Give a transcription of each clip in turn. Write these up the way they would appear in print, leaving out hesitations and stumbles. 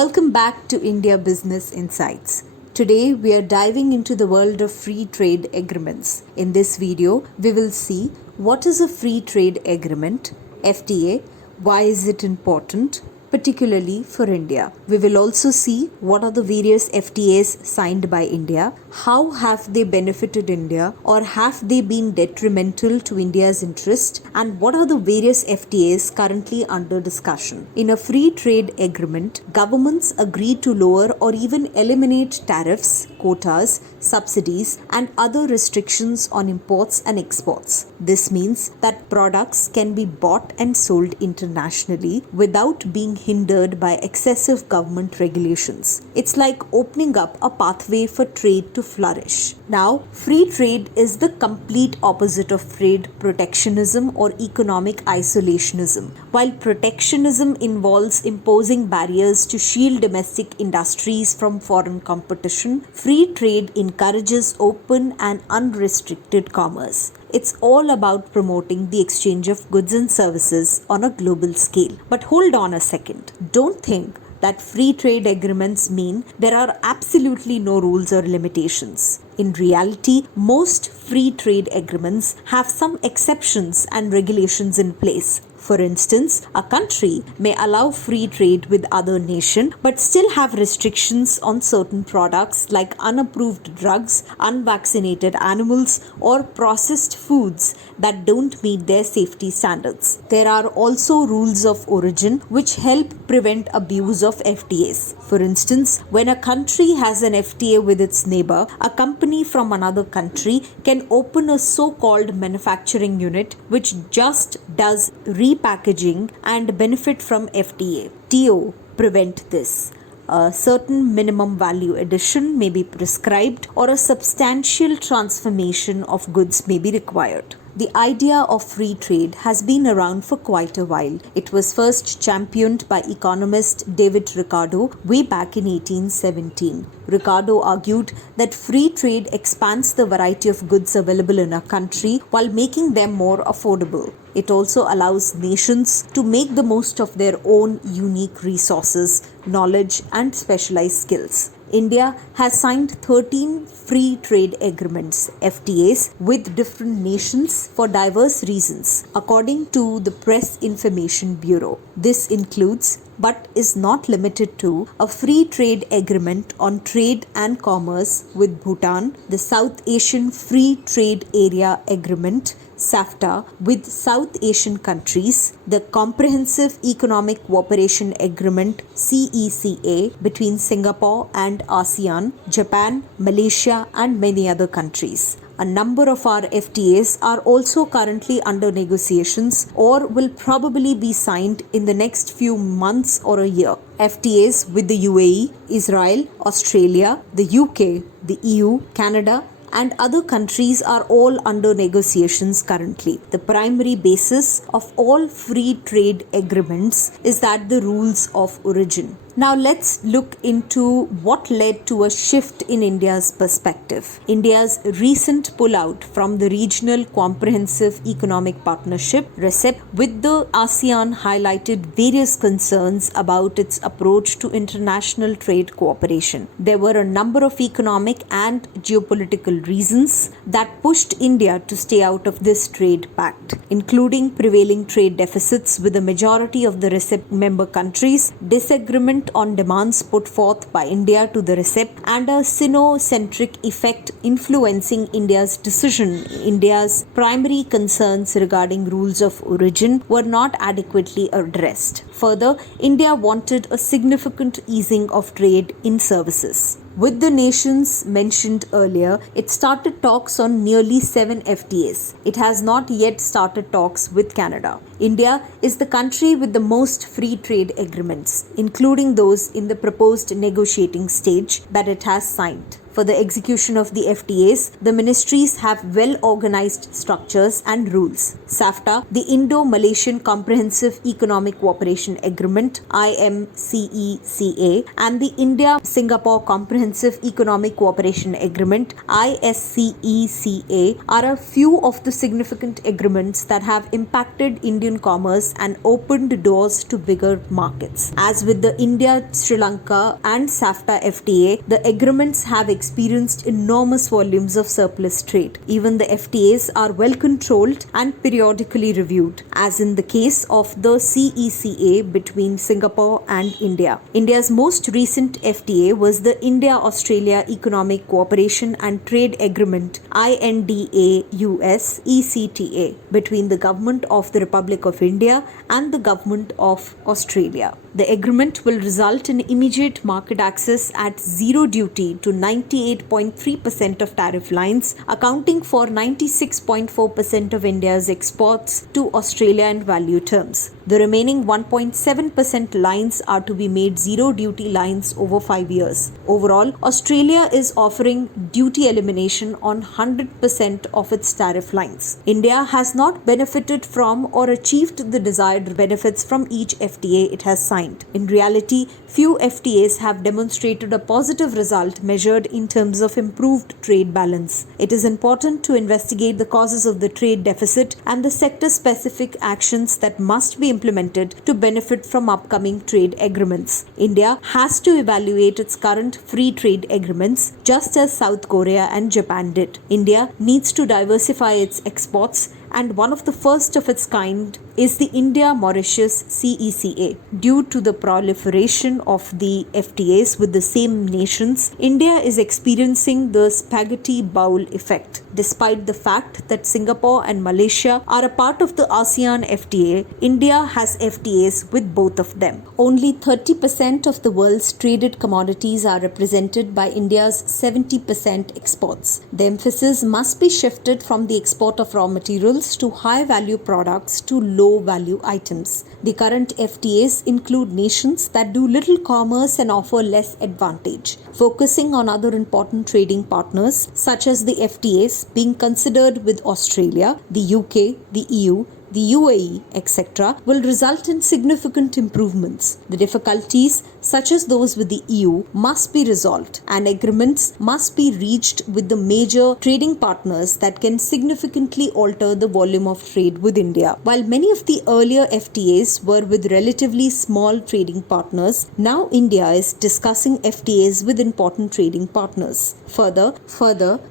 Welcome back to India Business Insights. Today we are diving into the world of free trade agreements. In this video, we will see what is a free trade agreement, FTA, why is it important, particularly for India. We will also see what are the various FTAs signed by India, how have they benefited India or have they been detrimental to India's interest, and what are the various FTAs currently under discussion. In a free trade agreement, governments agree to lower or even eliminate tariffs, quotas, subsidies, and other restrictions on imports and exports. This means that products can be bought and sold internationally without being hindered by excessive government regulations. It's like opening up a pathway for trade to flourish. Now, free trade is the complete opposite of trade protectionism or economic isolationism. While protectionism involves imposing barriers to shield domestic industries from foreign competition, free trade encourages open and unrestricted commerce. It's all about promoting the exchange of goods and services on a global scale. But hold on a second. Don't think that free trade agreements mean there are absolutely no rules or limitations. In reality, most free trade agreements have some exceptions and regulations in place. For instance, a country may allow free trade with other nation but still have restrictions on certain products like unapproved drugs, unvaccinated animals, or processed foods that don't meet their safety standards. There are also rules of origin which help prevent abuse of FTAs. For instance, when a country has an FTA with its neighbor, a company from another country can open a so-called manufacturing unit which just does repackaging and benefit from FTA. TO prevent this. A certain minimum value addition may be prescribed or a substantial transformation of goods may be required. The idea of free trade has been around for quite a while. It was first championed by economist David Ricardo way back in 1817. Ricardo argued that free trade expands the variety of goods available in a country while making them more affordable. It also allows nations to make the most of their own unique resources, knowledge, and specialized skills. India has signed 13 free trade agreements, FTAs, with different nations for diverse reasons, according to the Press Information Bureau. This includes, but is not limited to, a free trade agreement on trade and commerce with Bhutan, the South Asian Free Trade Area Agreement, SAFTA, with South Asian countries, the Comprehensive Economic Cooperation Agreement CECA between Singapore and ASEAN, Japan, Malaysia, and many other countries. A number of our FTAs are also currently under negotiations or will probably be signed in the next few months or a year. FTAs with the UAE, Israel, Australia, the UK, the EU, Canada, and other countries are all under negotiations currently. The primary basis of all free trade agreements is that the rules of origin. Now let's look into what led to a shift in India's perspective. India's recent pullout from the Regional Comprehensive Economic Partnership (RCEP) with the ASEAN highlighted various concerns about its approach to international trade cooperation. There were a number of economic and geopolitical reasons that pushed India to stay out of this trade pact, including prevailing trade deficits with the majority of the RCEP member countries, disagreement on demands put forth by India to the RCEP, and a Sino-centric effect influencing India's decision. India's primary concerns regarding rules of origin were not adequately addressed. Further, India wanted a significant easing of trade in services. With the nations mentioned earlier, it started talks on nearly 7 FTAs. It has not yet started talks with Canada. India is the country with the most free trade agreements, including those in the proposed negotiating stage that it has signed. For the execution of the FTAs, the ministries have well-organized structures and rules. SAFTA, the Indo-Malaysian Comprehensive Economic Cooperation Agreement, IMCECA, and the India-Singapore Comprehensive Economic Cooperation Agreement, ISCECA, are a few of the significant agreements that have impacted Indian commerce and opened doors to bigger markets. As with the India-Sri Lanka and SAFTA FTA, the agreements have experienced enormous volumes of surplus trade. Even the FTAs are well controlled and periodically reviewed, as in the case of the CECA between Singapore and India. India's most recent FTA was the India-Australia Economic Cooperation and Trade Agreement, INDA-US ECTA, between the Government of the Republic of India and the Government of Australia. The agreement will result in immediate market access at zero duty to 98.3% of tariff lines, accounting for 96.4% of India's exports to Australia in value terms. The remaining 1.7% lines are to be made zero duty lines over 5 years. Overall, Australia is offering duty elimination on 100% of its tariff lines. India has not benefited from or achieved the desired benefits from each FTA it has signed. In reality, few FTAs have demonstrated a positive result measured in terms of improved trade balance. It is important to investigate the causes of the trade deficit and the sector-specific actions that must be implemented to benefit from upcoming trade agreements. India has to evaluate its current free trade agreements just as South Korea and Japan did. India needs to diversify its exports, and one of the first of its kind is the India-Mauritius CECA. Due to the proliferation of the FTAs with the same nations, India is experiencing the spaghetti bowl effect. Despite the fact that Singapore and Malaysia are a part of the ASEAN FTA, India has FTAs with both of them. Only 30% of the world's traded commodities are represented by India's 70% exports. The emphasis must be shifted from the export of raw materials to high-value products to low-value items. The current FTAs include nations that do little commerce and offer less advantage. Focusing on other important trading partners, such as the FTAs being considered with Australia, the UK, the EU, the UAE, etc., will result in significant improvements. The difficulties, such as those with the EU, must be resolved, and agreements must be reached with the major trading partners that can significantly alter the volume of trade with India. While many of the earlier FTAs were with relatively small trading partners, now India is discussing FTAs with important trading partners. Further,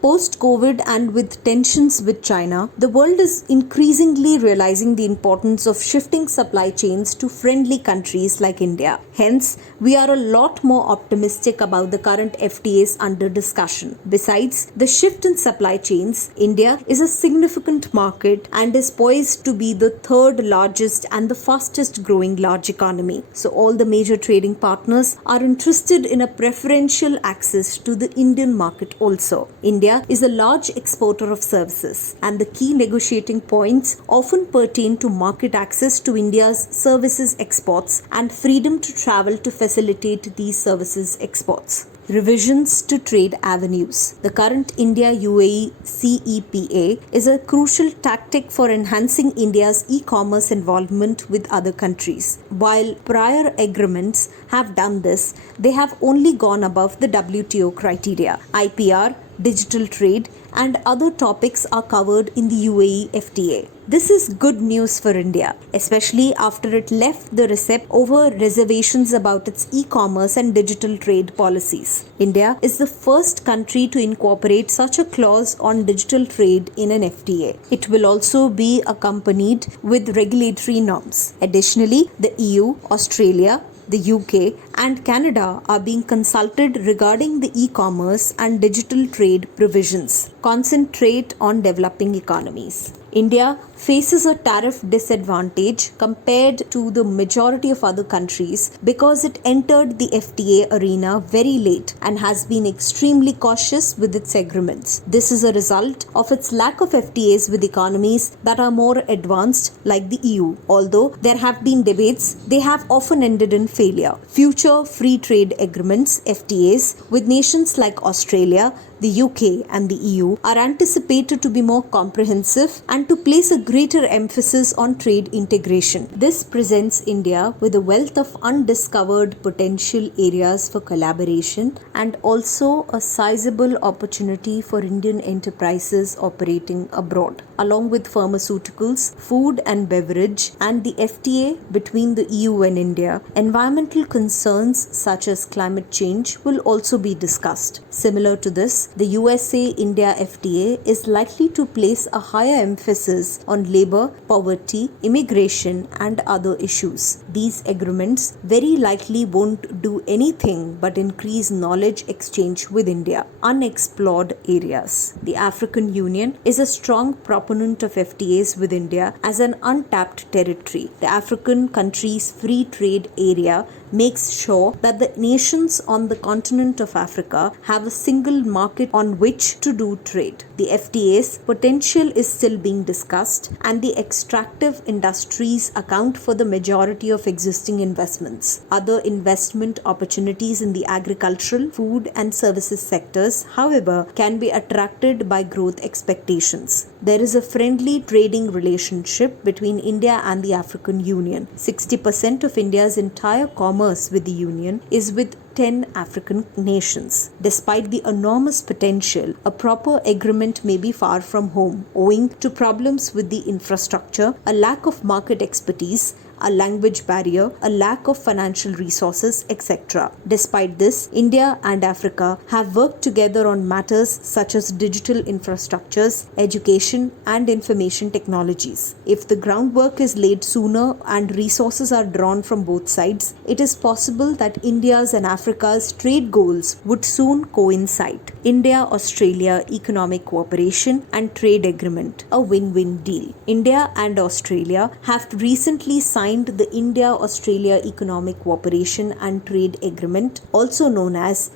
post-COVID and with tensions with China, the world is increasingly realizing the importance of shifting supply chains to friendly countries like India. Hence, we are a lot more optimistic about the current FTAs under discussion. Besides the shift in supply chains, India is a significant market and is poised to be the third largest and the fastest growing large economy. So all the major trading partners are interested in a preferential access to the Indian market also. India is a large exporter of services, and the key negotiating points often pertain to market access to India's services exports and freedom to travel to facilitate these services exports. Revisions to trade avenues. The current India-UAE CEPA is a crucial tactic for enhancing India's e-commerce involvement with other countries. While prior agreements have done this, they have only gone above the WTO criteria. IPR, digital trade, and other topics are covered in the UAE FTA. This is good news for India, especially after it left the RCEP over reservations about its e-commerce and digital trade policies. India is the first country to incorporate such a clause on digital trade in an FTA. It will also be accompanied with regulatory norms. Additionally, the EU, Australia, the UK and Canada are being consulted regarding the e-commerce and digital trade provisions. Concentrate on developing economies. India faces a tariff disadvantage compared to the majority of other countries because it entered the FTA arena very late and has been extremely cautious with its agreements. This is a result of its lack of FTAs with economies that are more advanced like the EU. Although there have been debates, they have often ended in failure. Future free trade agreements, FTAs, with nations like Australia, the UK and the EU are anticipated to be more comprehensive and to place a greater emphasis on trade integration. This presents India with a wealth of undiscovered potential areas for collaboration and also a sizable opportunity for Indian enterprises operating abroad. Along with pharmaceuticals, food and beverage, and the FTA between the EU and India, environmental concerns such as climate change will also be discussed. Similar to this, the USA-India FTA is likely to place a higher emphasis on labor, poverty, immigration, and other issues. These agreements very likely won't do anything but increase knowledge exchange with India. Unexplored areas. The African Union is a strong proponent of FTAs with India as an untapped territory. The African countries' free trade area makes sure that the nations on the continent of Africa have a single market on which to do trade. The FTA's potential is still being discussed, and the extractive industries account for the majority of existing investments. Other investment opportunities in the agricultural, food, and services sectors, however, can be attracted by growth expectations. There is a friendly trading relationship between India and the African Union. 60% of India's entire commerce with the Union is with 10 African nations. Despite the enormous potential, a proper agreement may be far from home, owing to problems with the infrastructure, a lack of market expertise, a language barrier, a lack of financial resources, etc. Despite this, India and Africa have worked together on matters such as digital infrastructures, education, and information technologies. If the groundwork is laid sooner and resources are drawn from both sides, it is possible that India's and Africa's trade goals would soon coincide. India-Australia Economic Cooperation and Trade Agreement, a win-win deal. India and Australia have recently signed the India-Australia Economic Cooperation and Trade Agreement, also known as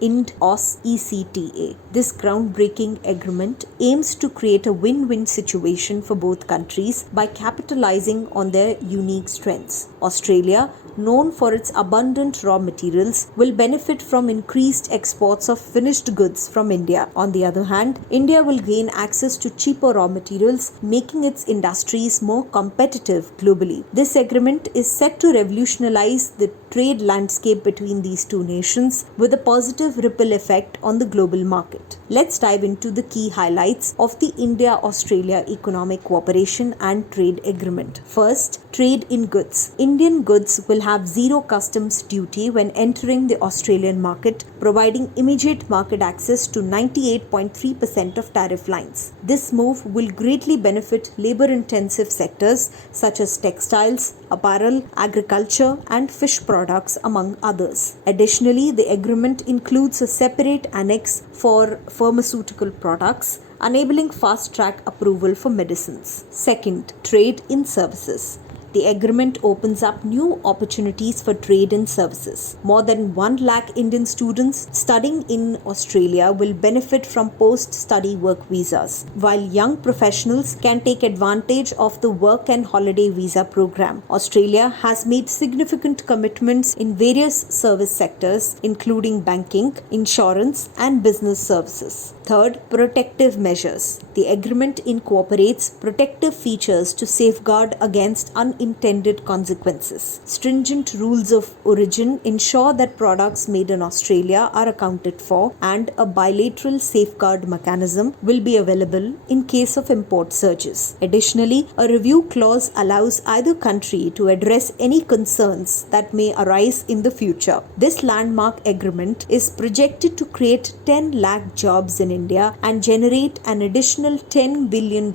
#Ind-AUS-ECTA. This groundbreaking agreement aims to create a win-win situation for both countries by capitalizing on their unique strengths. Australia, known for its abundant raw materials, will benefit from increased exports of finished goods from India. On the other hand, India will gain access to cheaper raw materials, making its industries more competitive globally. This agreement is set to revolutionize the trade landscape between these two nations with a positive ripple effect on the global market. Let's dive into the key highlights of the India-Australia Economic Cooperation and Trade Agreement. First, trade in goods. Indian goods will have zero customs duty when entering the Australian market, providing immediate market access to 98.3% of tariff lines. This move will greatly benefit labor-intensive sectors such as textiles, apparel, agriculture, and fish products, among others. Additionally, the agreement includes a separate annex for pharmaceutical products, enabling fast-track approval for medicines. Second, trade in services. The agreement opens up new opportunities for trade and services. More than 1 lakh Indian students studying in Australia will benefit from post-study work visas, while young professionals can take advantage of the work and holiday visa program. Australia has made significant commitments in various service sectors, including banking, insurance, and business services. Third, protective measures. The agreement incorporates protective features to safeguard against unintended consequences. Stringent rules of origin ensure that products made in Australia are accounted for, and a bilateral safeguard mechanism will be available in case of import surges. Additionally, a review clause allows either country to address any concerns that may arise in the future. This landmark agreement is projected to create 10 lakh jobs in India and generate an additional $10 billion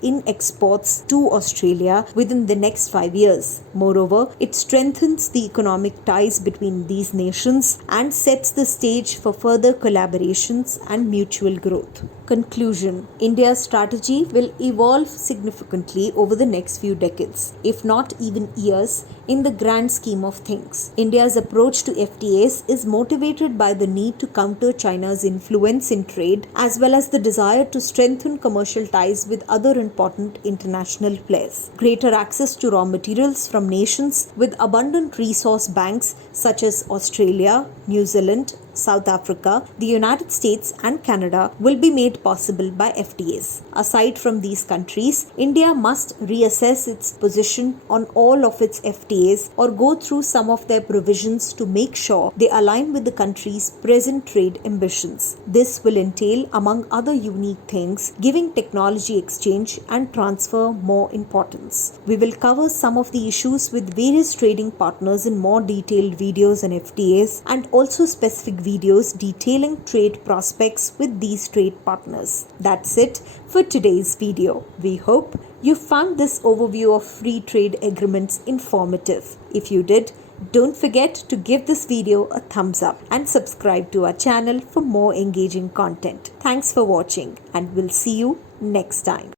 in exports to Australia within the next 5 years. Moreover, it strengthens the economic ties between these nations and sets the stage for further collaborations and mutual growth. Conclusion: India's strategy will evolve significantly over the next few decades, if not even years, in the grand scheme of things. India's approach to FTAs is motivated by the need to counter China's influence in trade as well as the desire to strengthen commercial ties with other important international players. Greater access to raw materials from nations with abundant resource banks such as Australia, New Zealand, South Africa, the United States and Canada will be made possible by FTAs. Aside from these countries, India must reassess its position on all of its FTAs or go through some of their provisions to make sure they align with the country's present trade ambitions. This will entail, among other unique things, giving technology exchange and transfer more importance. We will cover some of the issues with various trading partners in more detailed videos on FTAs and also specific videos detailing trade prospects with these trade partners. That's it for today's video. We hope you found this overview of free trade agreements informative. If you did, don't forget to give this video a thumbs up and subscribe to our channel for more engaging content. Thanks for watching and we'll see you next time.